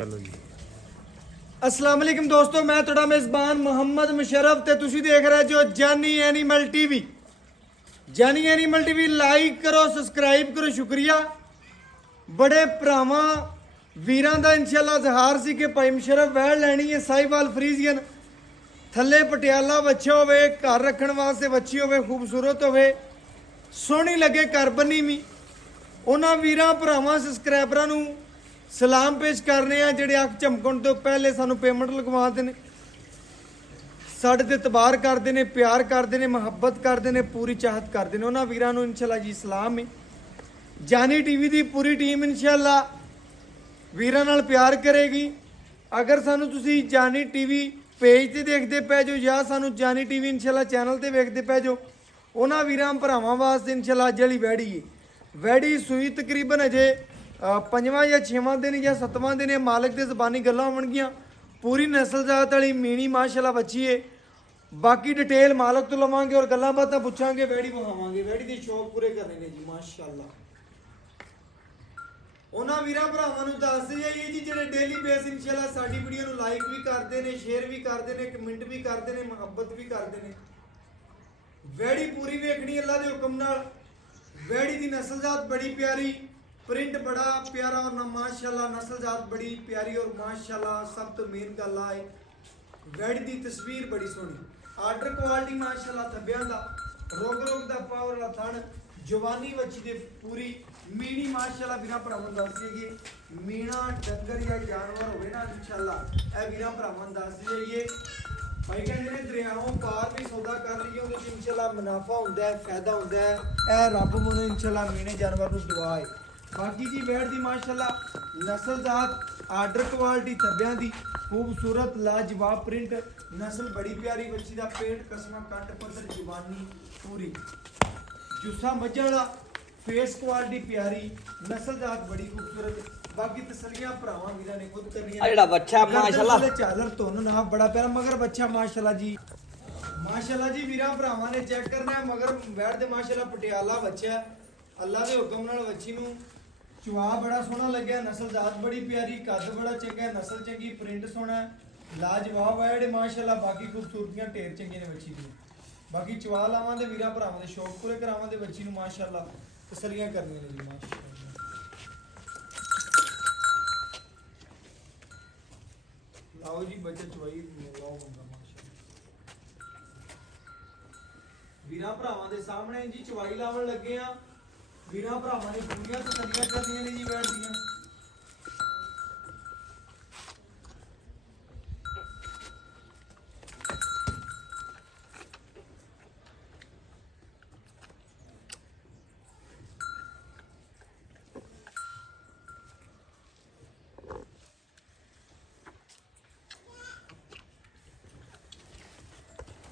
ਚਲੋ ਜੀ। अस्सलाम वालेकुम दोस्तों, मैं थोड़ा मेज़बान मोहम्मद मुशर्रफ ते तुसी देख रहे जो जानी एनिमल टीवी। जानी एनिमल टीवी लाइक करो, सब्सक्राइब करो, शुक्रिया। बड़े भरावां वीरां दा इंशाल्लाह इजहार सी कि भाई मुशर्रफ वैड़ लैनी है साहिवाल फ्रीजियन, थल्ले पटियाला बच्चा होवे, घर रखण वास्ते बच्ची होवे, खूबसूरत होवे, सोहनी लगे घर बनी भी। उन्हां वीरां भरावां सबसक्राइबरां नूं सलाम पेश करने आ ਜਿਹੜੇ ਅੱਖ ਝਮਕਣ ਤੋਂ ਪਹਿਲੇ ਸਾਨੂੰ ਪੇਮੈਂਟ ਲਗਵਾਉਂਦੇ ਨੇ, ਸਾਡੇ ਤੇ ਇਤਬਾਰ ਕਰਦੇ ਨੇ, ਪਿਆਰ ਕਰਦੇ ਨੇ, ਮੁਹੱਬਤ ਕਰਦੇ ਨੇ, ਪੂਰੀ ਚਾਹਤ ਕਰਦੇ ਨੇ। ਉਹਨਾਂ ਵੀਰਾਂ ਨੂੰ ਇਨਸ਼ਾਅੱਲਾ ਜੀ ਸਲਾਮ ਹੈ। ਜਾਨੀ ਟੀਵੀ ਦੀ ਪੂਰੀ ਟੀਮ ਇਨਸ਼ਾਅੱਲਾ ਵੀਰਾਂ ਨਾਲ ਪਿਆਰ ਕਰੇਗੀ। ਅਗਰ ਸਾਨੂੰ ਤੁਸੀਂ ਜਾਨੀ ਟੀਵੀ ਪੇਜ ਤੇ ਦੇਖਦੇ ਪਏ ਜੋ ਜਾਂ ਸਾਨੂੰ ਜਾਨੀ ਟੀਵੀ ਇਨਸ਼ਾਅੱਲਾ ਚੈਨਲ ਤੇ ਵੇਖਦੇ ਪਏ ਜੋ, ਉਹਨਾਂ ਵੀਰਾਂ ਭਰਾਵਾਂ ਵਾਸਤੇ ਇਨਸ਼ਾਅੱਲਾ ਅੱਜ ਵਾਲੀ ਵੈੜੀ ਹੈ। ਵੈੜੀ ਸੂਈ ਤਕਰੀਬਨ ਅਜੇ 5ਵਾਂ ਜਾਂ 6ਵਾਂ ਦਿਨ ਜਾਂ 7ਵਾਂ ਦਿਨ ਇਹ ਮਾਲਕ ਦੇ ਜ਼ਬਾਨੀ ਗੱਲਾਂ ਹੋਣਗੀਆਂ। ਪੂਰੀ ਨਸਲ ਜ਼ਾਤ ਵਾਲੀ ਮੀਣੀ ਮਾਸ਼ਾਅੱਲਾ ਬੱਚੀ ਏ। ਬਾਕੀ ਡਿਟੇਲ ਮਾਲਕ ਤੋਂ ਲਵਾਂਗੇ ਔਰ ਗੱਲਾਂ ਬਾਤਾਂ ਪੁੱਛਾਂਗੇ, ਵੈੜੀ ਵਿਖਾਵਾਂਗੇ। ਵੈੜੀ ਦੇ ਸ਼ੌਕ ਪੂਰੇ ਕਰਨੇ ਨੇ ਜੀ ਮਾਸ਼ਾਅੱਲਾ। ਉਹਨਾਂ ਵੀਰਾਂ ਭਰਾਵਾਂ ਨੂੰ ਦੱਸਦੇ ਜਾਈਏ ਜੀ ਜਿਹੜੇ ਡੇਲੀ ਬੇਸ ਇਨਸ਼ਾਅੱਲਾ ਸਾਡੀ ਵੀਡੀਓ ਨੂੰ ਲਾਈਕ ਵੀ ਕਰਦੇ ਨੇ, ਸ਼ੇਅਰ ਵੀ ਕਰਦੇ ਨੇ, ਕਮੈਂਟ ਵੀ ਕਰਦੇ ਨੇ, ਮੁਹੱਬਤ ਵੀ ਕਰਦੇ ਨੇ। ਵੈੜੀ ਪੂਰੀ ਵੇਖਣੀ ਅੱਲਾ ਦੇ ਹੁਕਮ ਨਾਲ। ਵੈੜੀ ਦੀ ਨਸਲ ਜ਼ਾਤ ਬੜੀ ਪਿਆਰੀ, प्रिंट बड़ा प्यारा और ना माशाल्लाह नस्ल जात बड़ी प्यारी और माशाल्लाह सब तो मेन गल है वैड़ी दी तस्वीर बड़ी सोहनी। आर्डर क्वालिटी माशाल्लाह थब्बियां दा रोग दा पावर वाला थण, जवानी बच्ची दे पूरी मीणी माशाल्लाह। वीरां भरावां दस जाइए मीणा डंगर या जानवर होवे ना इंशाल्लाह ए वीरां भरावां दस जाइए भाई कहंदे ने दरियाओं पार भी सौदा कर लईए ਉਹਦੇ ਚ इंशाल्लाह मुनाफा ਹੁੰਦਾ है, फायदा ਹੁੰਦਾ है। ए रब मोनू इंशाल्लाह मीणे जानवर ਨੂੰ ਦੁਆ है। बाकी जी वैड़ दी माशाल्लाह नस्ल जात आर्डर क्वालिटी थब्बियां दी खूबसूरत लाजवाब प्रिंट नस्ल बड़ी प्यारी बच्ची दा पेट कसमा कट पत्थर जुबानी पूरी जुस्सा मज्जा वाला फेस क्वालिटी प्यारी नस्ल जात बड़ी खूबसूरत। बाकी तसलियां भरावां वीरां ने खुद करनियां। आ जेड़ा बच्चा माशाल्लाह चादर धुन ना बड़ा प्यारा मगर बच्चा माशाल्लाह जी माशाल्लाह जी वीरां भरावां ने चेक करना है। मगर वैड़ दे माशाल्लाह पटियाला बच्चा अल्लाह दे हुक्म नाल बच्ची नूं चुआ बड़ा सोहना लग्या, नस्ल जात बड़ी प्यारी, कद बड़ा चंगा, नस्ल चंगी, प्रिंट सोहना, लाजवाब है माशाल्लाह। बाकी खूबसूरतियां ढेर चंगी ने बच्ची दी। बाकी चुआ लावां दे वीरां भरावां दे शौक पूरे करावां दे बच्ची नूं माशाल्लाह तसलियां करनियां ने जी माशाल्लाह। लाओ जी बच्चा चुआई लाओ बंदा माशाल्लाह। वीरां भरावां दे सामने जी चुआई लावन लगे आ। वीरां भरावां ने पूरियां तसलियां करनियां ने जी वैड़ दियां।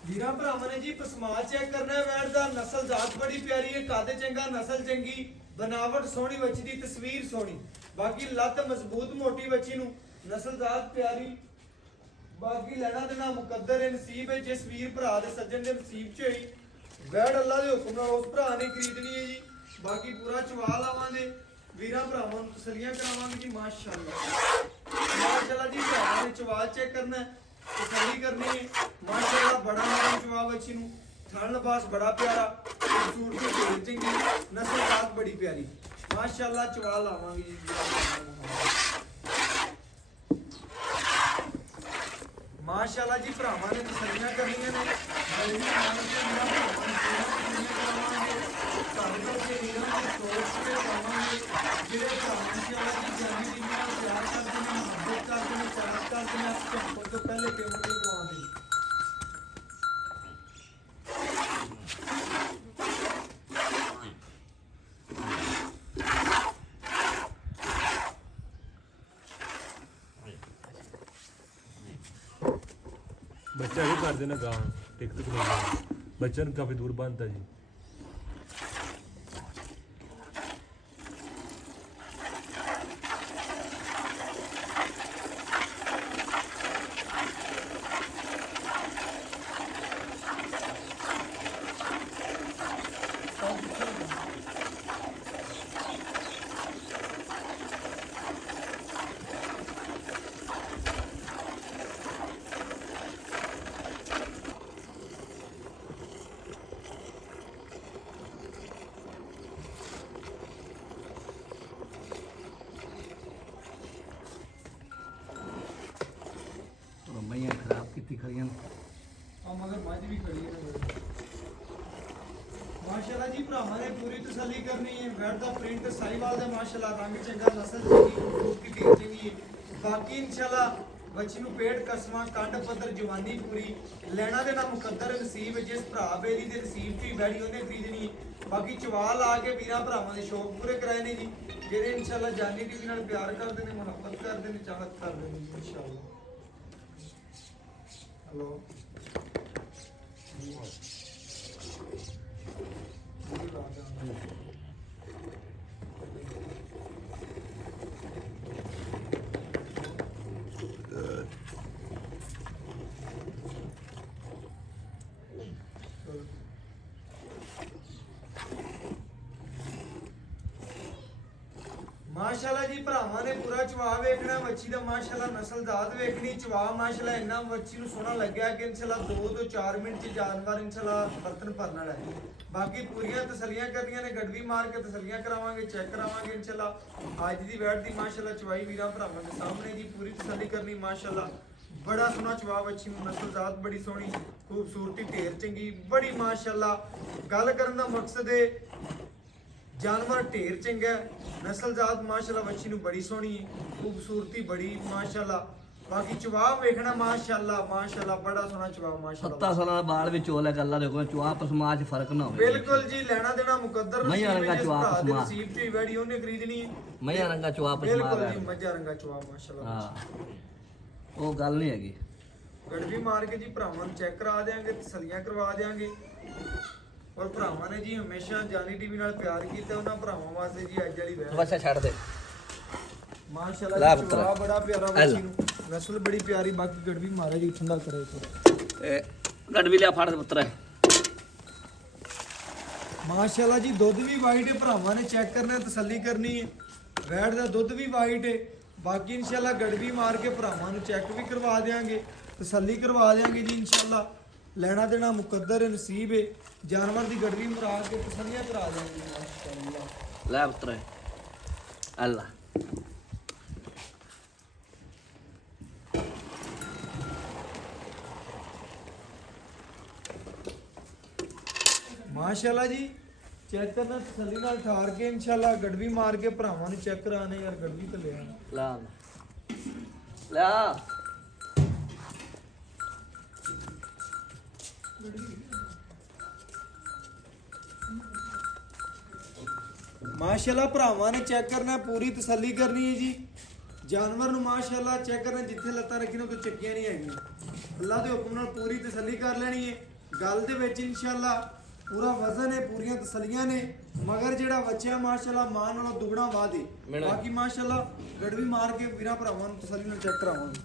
वीरां भरावां ने जी पसमाल चेक करना है वैड़ दा। नस्ल जात बड़ी प्यारी है, कद चंगा, नस्ल चंगी, बनावट सोहनी बच्ची दी, तस्वीर सोहनी। बाकी लत मजबूत मोटी बच्ची नूं नस्ल जात प्यारी। बाकी लैना देना मुकद्दर है, नसीब है जिस वीर भरा दे सज्जन दे नसीब च होई वैड़ अल्लाह दे हुक्म नाल उस भरा ने खरीदनी है जी। बाकी पूरा चवा लावांगे वीरां भरावां नूं तसलियां करावांगे जी माशाल्लाह माशाल्लाह जी। भरावां ने चवा चेक करना है, तसल्ली करनी है माशाल्लाह। बड़ा नरम चुआ बच्ची नूं, थन लबास बड़ा प्यारा, खूबसूरती ढेर चंगी, नस्ल जात बड़ी प्यारी माशाल्लाह। चुआ लावांगे जी माशाल्लाह जी। भरावां ने तसल्लियां करनियां ने तो पहले पेमेंट करवा दी। ਬੱਚਾ ਵੀ ਕਰ ਦੇਣਾ ਗਾਂ ਟਿਕਟ ਕਰਾ ਬੱਚਾ ਨੂੰ ਕਾਫੀ ਦੂਰ ਬੰਨਤਾ ਜੀ। ਵੀ ਖੜੀ ਹੈ ਮਾਸ਼ਾਅੱਲਾ ਜੀ। ਭਰਾਵਾਂ ਨੇ ਪੂਰੀ ਤਸੱਲੀ ਕਰਨੀ ਹੈ। ਬੈਡ ਦਾ ਪ੍ਰਿੰਟ ਸਾਈਵਾਲ ਦਾ ਮਾਸ਼ਾਅੱਲਾ ਰੰਗ ਚੰਗਾ, ਨਸਲ ਚੰਗੀ, ਖੂਬਸੂਰਤੀ ਢੇਰ ਚੰਗੀ ਹੈ। ਬਾਕੀ ਇਨਸ਼ਾਅੱਲਾ ਬੱਚੀ ਨੂੰ ਪੇਟ ਕਸਮਾਂ ਕੰਡ ਪੱਧਰ ਜਵਾਨੀ ਪੂਰੀ ਲੈਣਾ ਦੇ ਨਾਲ ਮੁਕੱਦਰ ਨਸੀਬ ਹੈ। ਜਿਸ ਭਰਾ ਬੇਲੀ ਦੇ ਨਸੀਬ 'ਚ ਹੀ ਬੈੜੀ ਉਹਨੇ ਖਰੀਦਣੀ ਹੈ। ਬਾਕੀ ਚਵਾਲ ਆ ਕੇ ਵੀਰਾਂ ਭਰਾਵਾਂ ਦੇ ਸ਼ੌਕ ਪੂਰੇ ਕਰਾਏ ਨੇ ਜੀ, ਜਿਹੜੇ ਇਨਸ਼ਾਅੱਲਾ ਜਾਨੀ ਟੀਵੀ ਨਾਲ ਪਿਆਰ ਕਰਦੇ ਨੇ, ਮੁਹੱਬਤ ਕਰਦੇ ਨੇ, ਚਾਹਤ ਕਰਦੇ ਨੇ ਜੀ ਇਨਸ਼ਾਅੱਲਾ। ਹਲੋ ਮਾਸ਼ਾਅੱਲਾ ਜੀ। ਭਰਾਵਾਂ ਨੇ ਪੂਰਾ ਚਵਾ ਵੇਖਣਾ ਬੱਚੀ ਦਾ, ਮਾਸ਼ਾਅੱਲਾ ਨਸਲਦਾਤ ਵੇਖਣੀ, ਚਵਾ ਮਾਸ਼ਾਅੱਲਾ ਇੰਨਾ ਬੱਚੀ ਨੂੰ ਸੋਹਣਾ ਲੱਗਿਆ ਕਿ ਇਨਸ਼ਾਅੱਲਾ 2 ਤੋਂ 4 ਮਿੰਟ ਚ ਜਾਨਵਰ ਇਨਸ਼ਾਅੱਲਾ ਬਰਤਨ ਭਰਨ ਵਾਲਾ ਹੈ। ਬਾਕੀ ਪੂਰੀਆਂ ਤਸੱਲੀਆਂ ਕਰਨੀਆਂ ਨੇ, ਗੜਵੀ ਮਾਰ ਕੇ ਤਸੱਲੀਆਂ ਕਰਾਵਾਂਗੇ, ਚੈੱਕ ਕਰਾਵਾਂਗੇ ਇਨਸ਼ਾਅੱਲਾ। ਅੱਜ ਦੀ ਵੈਟ ਦੀ ਮਾਸ਼ਾਅੱਲਾ ਚਵਾਈ ਵੀਰਾਂ ਭਰਾਵਾਂ ਦੇ ਸਾਹਮਣੇ ਜੀ, ਪੂਰੀ ਤਸੱਲੀ ਕਰਨੀ ਮਾਸ਼ਾਅੱਲਾ। ਬੜਾ ਸੋਹਣਾ ਚਵਾ ਬੱਚੀ ਨੂੰ, ਨਸਲਦਾਤ ਬੜੀ ਸੋਹਣੀ, ਖੂਬਸੂਰਤੀ ਢੇਰ ਚੰਗੀ, ਬੜੀ ਮਾਸ਼ਾਅੱਲਾ। ਗੱਲ ਕਰਨ ਦਾ ਮਕਸਦ ਹੈ जानवर ढेर चंगा, नस्लजात माशाल्लाह बच्ची नु बड़ी सोहनी है, खूबसूरती बड़ी माशाल्लाह। बाकी चवाब वेखना माशाल्लाह माशाल्लाह, बड़ा सोहना चवाब माशाल्लाह। 7 साल बाल विच होले गल्ला देखो चवाब पसमा च फर्क ना होवे। बिल्कुल जी, लेना देना मुकद्दर मैया रंगा चवाब पसमा नसीब च वैडी ओने खरीदनी है। मैया रंगा चवाब पसमा बिल्कुल जी, मजा रंगा चवाब माशाल्लाह। हां वो गल नहीं हैगी। गड़वी मार के जी भरावां नु चेक करा देंगे, तसल्लियां करवा देंगे। और भरावां ने जी हमेशा जानी टीवी नाल प्यार कीता, उन्हां भरावां वास्ते जी अज वाली वैन बस छड़ दे माशाल्लाह जी। चवा बड़ा प्यारा बच्ची नु, नस्ल बड़ी प्यारी। बाकी गड़वी मारे जी ठंडा करे तो ए गड़वी लिया फाड़ दे पुत्र माशाल्लाह जी। दुध भी वाइट है, भरावां ने चेक करना, तसल्ली करनी है। वैट दा दुध भी वाइट है। बाकी इंशाल्लाह गड़वी मार के भरावां नु चेक भी करवा देंगे, तसल्ली करवा देंगे जी इंशाल्लाह। लेना देना मुकद्दर है, नसीब है। जानवर की गड़वी मरा के तसल्लियां करा देंगे माशाल्लाह। ले पुत्र अल्लाह माशाल्लाह जी। चेक करना, तसल्ली नाल ठार के इंशाल्लाह गड़वी मार के भरावां नु चेक कराने यार। गड़वी तो ले ला ला माशाल्लाह भरावां ने चेक करना, पूरी तसल्ली करनी है जी। जानवर नु माशाल्लाह चेक करना, जिथे लत्तां रखी तो चक्कियां नहीं हैगियां। अल्लाह के हुक्म नाल पूरी तसल्ली कर लेनी है। गल दे विच इंशाल्लाह पूरा वजन है, पूरियां तसल्लियां ने। मगर जेड़ा बच्चा माशाल्लाह मां नालों दुगना वाद है। बाकी माशाल्लाह गड़वी मार के वीरां भरावां नु तसल्ली नाल चेक करावांगे।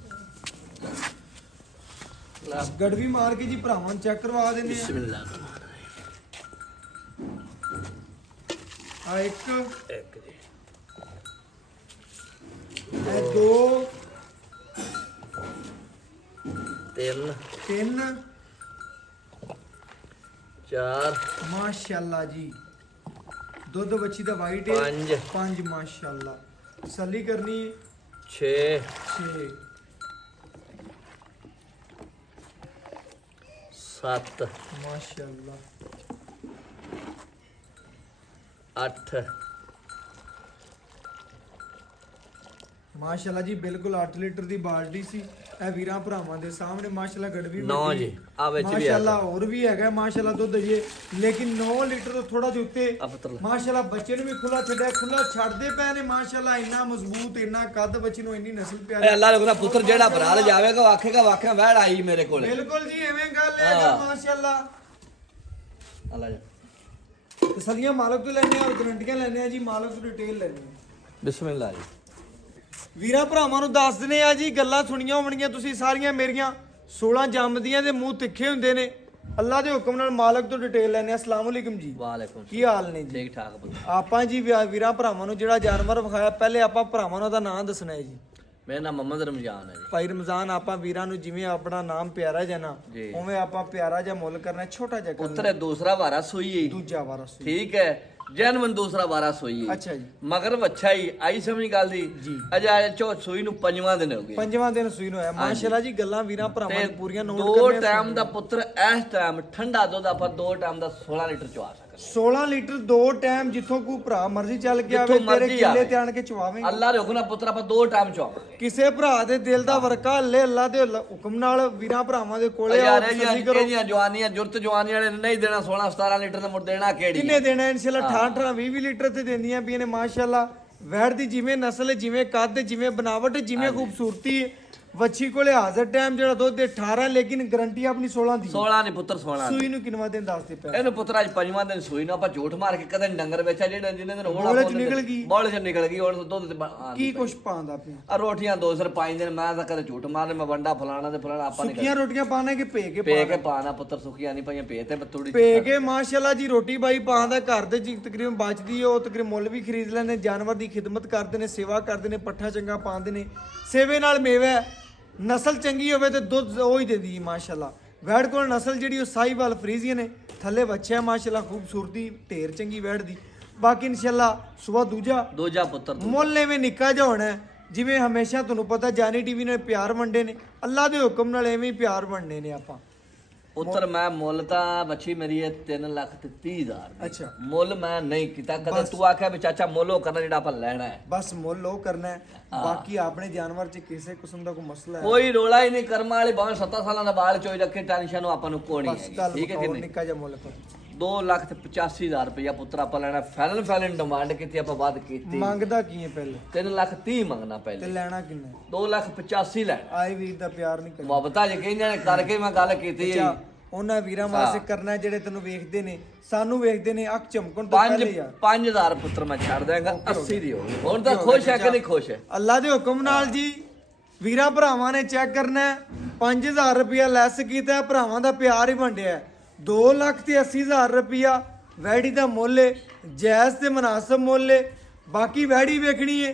गड़वी मार के जी भरावां नु चेक करवा देने बिस्मिल्लाह। आ एक एक जी ए दो 3 तीन 4 माशाल्लाह जी। दुध बच्ची दा वाइट है। 5 माशाल्लाह। तसल्ली करनी 6 6 7 माशाल्लाह। 8 माशाल्लाह जी। बिल्कुल 8 लीटर दी बाल्टी सी। ए वीरां भरावां दे सामने माशाल्लाह गड़वी 9 जी आ विच भी माशाल्लाह और भी हैगा माशाल्लाह दुध ये, लेकिन 9 लीटर तो थोड़ा जिहा उत्ते आ पुत्र माशाल्लाह। बच्चे नु भी खुला छड्या, खुला छड्डदे पए ने माशाल्लाह। इन्ना मजबूत, इन्ना कद बच्चे नु, इन्नी नस्ल ए प्यारी। अल्लाह रखना पुत्र जेड़ा भरा ले जावेगा आखेगा वाकई वैड़ आई मेरे कोले। बिल्कुल जी एवें गल है माशाल्लाह। अल्लाह जी तसल्लियां मालक तो लेने और गारंटियां लेने जी, मालक तो डिटेल लेने। बिस्मिल्लाह जी। ਵੀਰਾਂ ਭਰਾਵਾਂ ਨੂੰ ਦੱਸ ਦਿੰਦੇ ਆ ਜੀ, ਗੱਲਾਂ ਸੁਣੀਆਂ ਹੋਣਗੀਆਂ ਤੁਸੀਂ ਸਾਰੀਆਂ ਮੇਰੀਆਂ। 16 ਜੰਮਦੀਆਂ ਦੇ ਮੂੰਹ ਤਿੱਖੇ ਹੁੰਦੇ ਨੇ। ਅੱਲਾ ਦੇ ਹੁਕਮ ਨਾਲ ਮਾਲਕ ਤੋਂ ਡਿਟੇਲ ਲੈਣੇ ਆ। ਅਸਲਾਮ ਅਲੈਕੁਮ ਜੀ। ਵਾਲੇਕੁਮ ਕੀ ਹਾਲ ਨੇ ਜੀ? ਠੀਕ ਠਾਕ ਪੁੱਤ। ਆਪਾਂ ਜੀ ਵੀਰਾਂ ਭਰਾਵਾਂ ਨੂੰ ਜਿਹੜਾ ਜਾਨਵਰ ਵਿਖਾਇਆ, ਪਹਿਲੇ ਆਪਾਂ ਭਰਾਵਾਂ ਨੂੰ ਉਹਦਾ ਨਾਮ ਦੱਸਣਾ ਹੈ ਜੀ। ਮੇਰਾ ਨਾਮ ਮੁਹੰਮਦ ਰਮਜ਼ਾਨ ਹੈ ਜੀ। ਭਾਈ ਰਮਜ਼ਾਨ, ਆਪਾਂ ਵੀਰਾਂ ਨੂੰ ਜਿਵੇਂ ਆਪਣਾ ਨਾਮ ਪਿਆਰਾ ਜਿਹਾ ਨਾ, ਜੀ। ਉਵੇਂ ਆਪਾਂ ਪਿਆਰਾ ਜਿਹਾ ਮੁੱਲ ਕਰਨਾ, ਛੋਟਾ ਜਿਹਾ ਕਰਨਾ। ਪੁੱਤਰ ਇਹ ਦੂਸਰਾ ਵਾਰਾ ਸੂਈ ਹੈ ਦੂਜਾ ਵਾਰਾ ਸੂਈ। ਠੀਕ ਹੈ। ਜੈਨਵਨ ਦੂਸਰਾ ਵਾਰਾ ਸੋਈ ਹੈ ਅੱਛਾ ਜੀ ਮਗਰ ਵੱਛਾ ਹੀ ਆਈ ਸਮਝ ਗੱਲ ਦੀ ਜੀ। ਅਜੇ ਚੋ ਸੂਈ ਨੂੰ 5ਵਾਂ ਦਿਨ ਹੋ ਗਏ ਪੰਜਵਾਂ ਦਿਨ ਸੂਈ ਨੂੰ ਆਇਆ ਮਾਸ਼ਾਅੱਲਾ ਜੀ ਗੱਲਾਂ ਵੀਰਾਂ ਭਰਾਵਾਂ ਤੇ ਨੇ ਪੂਰੀਆਂ ਨੋਟ ਦੋ ਕਰਨੀਆਂ ਟਾਈਮ ਦਾ ਪੁੱਤਰ ਇਸ ਟਾਈਮ ਠੰਡਾ ਦੁੱਧ ਆਪਾਂ ਦੋ ਟਾਈਮ ਦਾ 16 ਲੀਟਰ ਚਵਾ ਸਕਦੇ 16 ਲੀਟਰ ਦੋ ਟਾਈਮ ਜਿੱਥੋਂ ਕੋ ਭਰਾ ਮਰਜ਼ੀ ਚੱਲ ਕੇ ਆਵੇ ਜਿੱਥੋਂ ਤੇਰੇ ਮਰਜ਼ੀ ਕਿੱਲੇ ਆਵੇ। ਤੇ ਆਣ ਕੇ ਚਵਾਵੇਂ ਅੱਲਾ ਦੇ ਹੁਕਮ ਨਾਲ ਪੁੱਤਰ ਆਪਾਂ ਦੋ ਟਾਈਮ ਚਵਾਵਾਂਗੇ ਕਿਸੇ ਭਰਾ ਦੇ ਦਿਲ ਦਾ ਵਰਕਾ ਹੱਲੇ ਅੱਲਾ ਦੇ ਹੁਕਮ ਨਾਲ ਵੀਰਾਂ ਭਰਾਵਾਂ ਦੇ ਕੋਲੇ ਆਓ ਯਾਰ ਤਸੱਲੀ ਕਰੋ ਇਹਦੀਆਂ ਜਵਾਨੀਆਂ ਜੁਰਤ ਜਵਾਨੀਆਂ ਵਾਲੇ ਨੇ ਨਹੀਂ ਦੇਣਾ 16 17 ਲੀਟਰ ਦਾ ਮੁੜ ਦੇਣਾ ਕਿਹੜੀ ਕਿੰਨੇ ਦੇਣਾ ਇਨਸ਼ਾਅੱਲਾ 18 20 ਲੀਟਰ ਤੇ ਦਿੰਦੀਆਂ ਵੀ ਨੇ ਮਾਸ਼ਾਅੱਲਾ ਵੈੜ ਦੀ ਜਿਵੇਂ ਨਸਲ ਜਿਵੇਂ ਕੱਦ ਜਿਵੇਂ ਬਨਾਵਟ ਜਿਵੇਂ ਖੂਬਸੂਰਤੀ ਹੈ। ਵੱਛੀ ਕੋਲੇ ਹਾਜ਼ਰ ਟਾਈਮ ਜਿਹੜਾ ਦੁੱਧ ਦੇ 18 ਲੇਕਿਨ ਗਰੰਟੀ ਆਪਣੀ 16 ਦੀ 16 ਨਹੀਂ ਪੁੱਤਰ 16 ਸੂਈ ਨੂੰ ਕਿੰਨਵਾ ਦਿਨ ਦੱਸਦੇ ਪਏ ਇਹਨੂੰ ਪੁੱਤਰ ਅੱਜ ਪੰਜਵਾਂ ਦਿਨ ਸੂਈ ਨਾ ਆਪਾਂ ਝੂਠ ਮਾਰ ਕੇ ਕਦੇ ਡੰਗਰ ਵੇਚਿਆ ਜਿਹੜੇ ਜਿੰਨੇ ਦਿਨ ਹੋਣਾ ਬੋਲੇ ਚ ਨਿਕਲ ਗਈ। ਬੋਲੇ ਚ ਨਿਕਲ ਗਈ ਹੁਣ ਦੁੱਧ ਤੇ ਕੀ ਕੁਛ ਪਾਉਂਦਾ ਪਿਆ ਆ ਰੋਟੀਆਂ 2 ਸਿਰ ਪਾਈ ਦਿਨ ਮੈਂ ਤਾਂ ਕਦੇ ਝੂਠ ਮਾਰਨੇ ਮੈਂ ਵੰਡਾ ਫਲਾਣਾ ਤੇ ਫਲਾਣਾ ਆਪਾਂ ਨੇ ਸੁੱਕੀਆਂ ਰੋਟੀਆਂ ਪਾਣੇ ਕਿ ਭੇ ਕੇ ਪੇ ਕੇ ਪਾਣਾ ਪੁੱਤਰ ਸੁੱਕੀਆਂ ਨਹੀਂ ਪਈਆਂ ਪੇ ਤੇ ਬਤੂੜੀ ਭੇ ਕੇ ਮਾਸ਼ਾਅੱਲਾ ਜੀ ਰੋਟੀ ਬਾਈ ਪਾਉਂਦਾ ਘਰ ਦੇ ਜੀ ਤਕਰੀਬਨ ਬਚਦੀ ਹੈ ਉਹ ਤਕਰੀਬਨ ਮੁੱਲ ਵੀ ਖਰੀਦ ਲੈਂਦੇ ਜਾਨਵਰ ਦੀ ਖਿਦਮਤ ਕਰਦੇ ਨੇ ਸੇਵਾ ਕਰਦੇ ਨੇ ਪੱਠਾ ਚੰਗਾ ਪਾਉਂਦੇ ਨੇ ਸੇਵੇ ਨਾਲ ਮੇਵਾ ਹੈ। ਨਸਲ ਚੰਗੀ ਹੋਵੇ ਤੇ ਦੁੱਧ ਉਹ ਹੀ ਦਿੰਦੀ ਹੈ ਮਾਸ਼ਾਅੱਲਾ ਵੈੜ ਕੋਲ ਨਸਲ ਜਿਹੜੀ ਉਹ ਸਾਹੀਵਾਲ ਫਰੀਜ਼ੀਅਨ ਹੈ ਥੱਲੇ ਬੱਚਾ ਮਾਸ਼ਾਅੱਲਾ ਖੂਬਸੂਰਤੀ ਢੇਰ ਚੰਗੀ ਵੈੜ ਦੀ ਬਾਕੀ ਇਨਸ਼ਾਅੱਲਾ ਸਵੇਰ ਦੂਜਾ ਪੁੱਤਰ ਮੁੱਲ ਐਵੇਂ ਨਿੱਕਾ ਜਿਹਾ ਹੋਣਾ ਹੈ। ਜਿਵੇਂ ਹਮੇਸ਼ਾ ਤੁਹਾਨੂੰ ਪਤਾ ਜਾਨੀ ਟੀਵੀ ਨੇ ਪਿਆਰ ਵੰਡੇ ਨੇ ਅੱਲਾ ਦੇ ਹੁਕਮ ਨਾਲ ਐਵੇਂ ਹੀ ਪਿਆਰ ਵੰਡਨੇ ਨੇ ਆਪਾਂ ਪੁੱਤਰ ਮੈਂ ਮੁੱਲ ਤਾਂ ਬੱਚੀ ਮੇਰੀ ਹੈ 3,30,000 ਅੱਛਾ ਮੁੱਲ ਮੈਂ ਨਹੀਂ ਕੀਤਾ ਕਦੇ ਤੂੰ ਆਖਿਆ ਵੀ ਚਾਚਾ ਮੁੱਲ ਉਹ ਕਰਨਾ ਜਿਹੜਾ ਆਪਾਂ ਲੈਣਾ ਹੈ ਬਸ ਮੁੱਲ ਉਹ ਕਰਨਾ ਹੈ ਬਾਕੀ ਆਪਣੇ ਜਾਨਵਰ 'ਚ ਕਿਸੇ ਕਿਸਮ ਦਾ ਕੋਈ ਮਸਲਾ ਹੈ ਕੋਈ ਰੋਲਾ ਹੀ ਨਹੀਂ ਕਰਮਾਂ ਵਾਲੇ ਭਾਵੇਂ 7 ਸਾਲਾਂ ਦਾ ਬਾਲ ਚੋਈ ਰੱਖੇ ਟੈਨਸ਼ਨ ਨੂੰ ਆਪਾਂ ਨੂੰ ਕੋਣੀ ਬਸ ਗੱਲ ਠੀਕ ਹੈ ਕਿ ਮੁਕਾਓ, ਨਹੀਂ ਨਿੱਕਾ ਜਿਹਾ ਮੁੱਲ ਕਰ 2,85,000 ਰੁਪਇਆ ਪੁੱਤਰ ਆਪਾਂ ਲੈਣਾ ਫੈਲਨ ਡਿਮਾਂਡ ਕੀਤੀ ਆਪਾਂ ਵੱਧ ਕੀਤੀ ਮੰਗਦਾ ਕੀ ਹੈ ਪਹਿਲੇ 3,30,000 ਮੰਗਣਾ ਤੇ ਪਹਿਲੇ ਲੈਣਾ ਕਿੰਨਾ ਹੈ? 2,85,000 ਲੈਣਾ ਆਏ ਵੀਰ ਦਾ ਪਿਆਰ ਨਹੀਂ ਕਰਦਾ ਮੁਹੱਬਤਾਂ ਜੇ ਕਹਿੰਦੇ ਨੇ ਕਰਕੇ ਮੈਂ ਗੱਲ ਕੀਤੀ ਅੱਛਾ ਉਹਨਾਂ ਵੀਰਾਂ ਵਾਸਤੇ ਕਰਨਾ ਹੈ ਜਿਹੜੇ ਤੈਨੂੰ ਵੇਖਦੇ ਨੇ ਸਾਨੂੰ ਵੇਖਦੇ ਨੇ ਅੱਖ ਚਮਕਣ ਤੋਂ ਪਹਿਲੇ ਯਾਰ 5,000 ਪੁੱਤਰ ਮੈਂ ਛੱਡ ਦਿਆਂਗਾ 80 ਦੀ ਹੋ ਗਈ ਹੁਣ ਤਾਂ ਖੁਸ਼ ਹੈ ਕਿ ਨਹੀਂ ਖੁਸ਼ ਹੈ ਅੱਲਾ ਦੇ ਹੁਕਮ ਨਾਲ ਜੀ ਵੀਰਾਂ ਭਰਾਵਾਂ ਨੇ ਚੈੱਕ ਕਰਨਾ ਹੈ 5000 ਰੁਪਇਆ ਲੈਸ ਕੀਤਾ ਹੈ, ਭਰਾਵਾਂ ਦਾ ਪਿਆਰ ਹੀ ਵੰਡਿਆ 2,80,000 ਰੁਪਇਆ ਵੈੜੀ ਦਾ ਮੁੱਲ ਹੈ ਜਾਇਜ਼ ਤੇ ਮੁਨਾਸਬ ਮੁੱਲ ਹੈ ਬਾਕੀ ਵੈੜੀ ਵੇਖਣੀ ਹੈ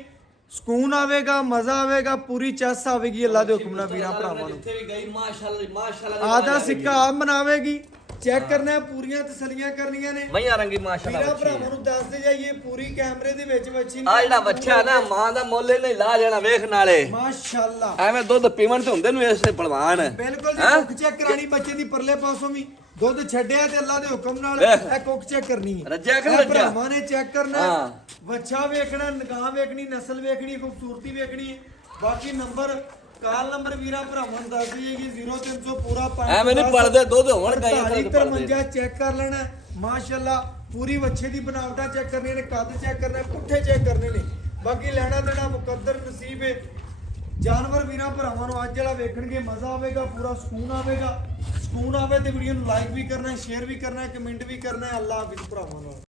ਸਕੂਨ ਆਵੇਗਾ ਮਜ਼ਾ ਆਵੇਗਾ ਪੂਰੀ ਚੈਸ ਆਵੇਗੀ ਅੱਲਾ ਦੇ ਹੁਕਮ ਨਾਲ ਵੀਰਾਂ ਭਰਾਵਾਂ ਨੂੰ ਜਿੱਥੇ ਵੀ ਗਈ ਮਾਸ਼ਾਅੱਲਾ ਮਾਸ਼ਾਅੱਲਾ ਆਦਾ ਸਿੱਕਾ ਆਪ ਮਨਾਵੇਗੀ ਚੈੱਕ ਕਰਨਾ ਹੈ, ਪੂਰੀਆਂ ਤਸੱਲੀਆਂ ਕਰਨੀਆਂ ਨੇ ਮਈਆਂ ਰੰਗੀ ਮਾਸ਼ਾਅੱਲਾ ਵੀਰਾਂ ਭਰਾਵਾਂ ਨੂੰ ਦੱਸਦੇ ਜਾਈਏ ਪੂਰੀ ਕੈਮਰੇ ਦੇ ਵਿੱਚ ਬੱਚੀ ਆ ਜਿਹੜਾ ਬੱਚਾ ਨਾ ਮਾਂ ਦਾ ਮੁੱਲ ਨਹੀਂ ਲਾ ਜਾਣਾ ਵੇਖ ਨਾਲੇ ਮਾਸ਼ਾਅੱਲਾ ਐਵੇਂ ਦੁੱਧ ਪੀਵਣ ਤੇ ਹੁੰਦੇ ਨੂੰ ਇਸੇ ਭਲਵਾਨ ਬਿਲਕੁਲ ਜੀ ਕੁੱਕ ਚੈੱਕ ਕਰਾਣੀ ਬੱਚੇ ਦੀ ਪਰਲੇ ਪਾਸੋਂ ਵੀ ਦੁੱਧ ਛੱਡਿਆ ਤੇ ਅੱਲਾ ਦੇ ਹੁਕਮ ਨਾਲ ਇਹ ਕੁੱਕ ਚੈੱਕ ਕਰਨੀ ਹੈ ਰੱਜਿਆ ਕਿ ਇਹ ਰੱਜਿਆ ਭਰਾਵਾਂ ਨੇ ਚੈੱਕ ਕਰਨਾ ਹਾਂ। ਬੱਚਾ ਵੇਖਣਾ ਨਿਗਾਹ ਵੇਖਣੀ ਨਸਲ ਵੇਖਣੀ ਖੂਬਸੂਰਤੀ ਵੇਖਣੀ ਹੈ ਬਾਕੀ ਨੰਬਰ ਕਾਲ ਨੰਬਰ ਵੀਰਾਂ ਭਰਾਵਾਂ ਨੂੰ ਦੱਸ ਦਈਏ ਕਿ 0300 ਪੂਰਾ 5 ਐਵੇਂ ਨਹੀਂ ਪੜਦੇ ਦੁੱਧ ਹੋਣ ਗਾਈਆਂ ਤੇ ਪੜਦੇ 53 ਚੈੱਕ ਕਰ ਲੈਣਾ ਹੈ। ਮਾਸ਼ਾਅੱਲਾ ਪੂਰੀ ਵੱਛੇ ਦੀ ਬਣਾਵਟਾਂ ਚੈੱਕ ਕਰਨੀਆਂ ਨੇ ਕੱਦ ਚੈੱਕ ਕਰਨਾ ਹੈ, ਪੁੱਠੇ ਚੈੱਕ ਕਰਨੇ ਨੇ ਬਾਕੀ ਲੈਣਾ ਦੇਣਾ ਮੁਕੱਦਰ ਨਸੀਬ ਹੈ ਜਾਨਵਰ ਵੀਰਾਂ ਭਰਾਵਾਂ ਨੂੰ ਅੱਜ ਜਿਹੜਾ ਵੇਖਣਗੇ ਮਜ਼ਾ ਆਵੇਗਾ ਪੂਰਾ ਸਕੂਨ ਆਵੇਗਾ ਸਕੂਨ ਆਵੇ ਤੇ ਵੀਡੀਓ ਨੂੰ ਲਾਈਕ ਵੀ ਕਰਨਾ ਹੈ ਸ਼ੇਅਰ ਵੀ ਕਰਨਾ ਹੈ ਕਮੈਂਟ ਵੀ ਕਰਨਾ ਹੈ ਅੱਲਾਹ ਹਾਫਿਜ਼ ਭਰਾਵਾਂ ਨੂੰ